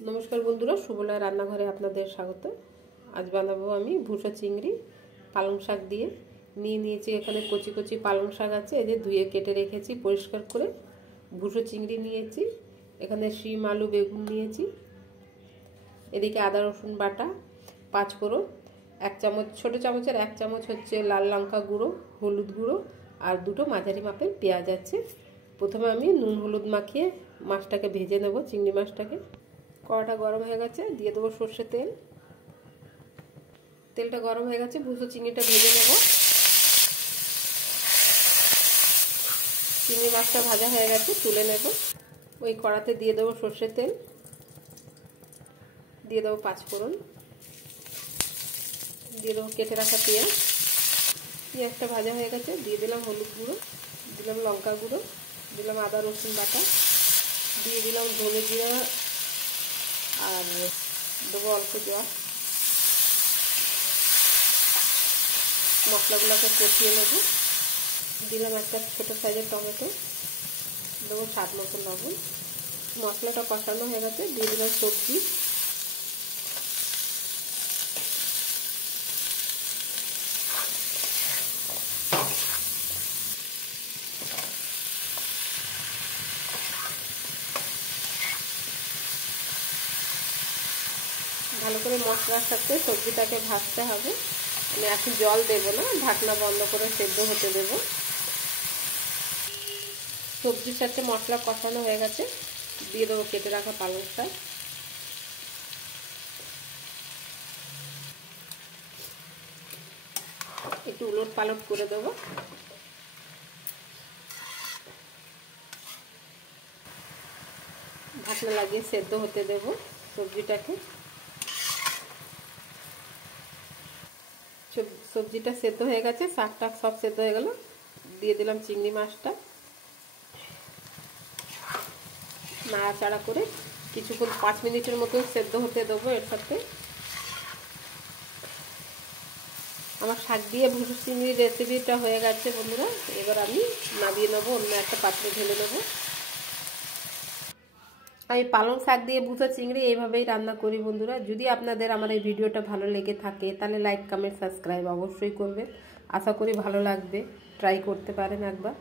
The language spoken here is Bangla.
नमस्कार बंधुरा सुबला रान्नाघरे आपनादेर स्वागत। आज बानाबो आमी भुसा चिंगड़ी पालং शाक दिए निये नियेछि। एखाने कचि कचि पालং शाक आछे, एई जे धुए केटे रेखेछि परिष्कार करे। भुसो चिंगड़ी नियेछि, एखाने शिम आलू बेगुन नियेछि। एदिके आदा रसुन बाटा, पाँच फोड़न, एक चामच छोटो चामचेर एक चामच हच्छे लाल लंका गुड़ो, हलुद गुड़ो और दुटो माझारि मापेर पेঁয়াজ आछे। प्रथमे आमी नुन हलुद माखिए माछटाके भेजे नेब। चिंगड़ी माछटाके कड़ाटा गरम हो गेছে, দিয়ে দেব সরষে তেল। তেলটা গরম হয়ে গেছে, ভুসো চিংড়িটা ভেজে নেব। চিংড়ি মাছটা ভাজা হয়ে গেছে, তুলে নেব। ওই কড়াতে দিয়ে দেব সরষে তেল, দিয়ে দেব পাঁচ ফোড়ন, দিয়ে দেব কেটে রাখা পেঁয়াজ। পেঁয়াজটা ভাজা হয়ে গেছে, দিয়ে দিলাম হলুদ গুঁড়ো, দিলাম লঙ্কা গুঁড়ো, দিলাম আদা রসুন বাটা, দিয়ে দিলাম ধনে জিরা और देव अल्प जल। मसलागुलोके कषिए नेब। दिलाम एक छोटो साइजर टमेटो, देव स्वाद मतो लवण। मसलाटा कषानो हो गेছে, दिए दिलाम सब्जी। ভালো করে মশলার সাথে সবজিটাকে ভাজতে হবে। আমি এখন জল দেব না, ঢাকনা বন্ধ করে সেদ্ধ হতে দেব। সবজির সাথে মশলা কষানো হয়ে গেছে, দিয়ে দেবো কেটে রাখা পালং শাক। একটু উলট পালট করে দেব। ঢাকনা লাগিয়ে সেদ্ধ হতে দেব সবজিটাকে। সবজিটা সেদ্ধ হয়ে গেছে, শাকটা সব সেদ্ধ হয়ে গেল। দিয়ে দিলাম চিংড়ি মাছটা, নাড়াচাড়া করে কিছুক্ষণ 5 মিনিটের মতো সেদ্ধ হতে দেবো এর সাথে। আমার শাক দিয়ে ভুসো চিংড়ির রেসিপিটা হয়ে গেছে বন্ধুরা। এবার আমি নামিয়ে নেবো, অন্য একটা পাত্রে ঢেলে নেবো। আমি পালং শাক দিয়ে ভুসো চিংড়ি এইভাবেই রান্না করি বন্ধুরা। যদি আপনাদের আমার এই ভিডিওটা ভালো লেগে থাকে তাহলে লাইক কমেন্ট সাবস্ক্রাইব অবশ্যই করবেন। আশা করি ভালো লাগবে, ট্রাই করতে পারেন একবার।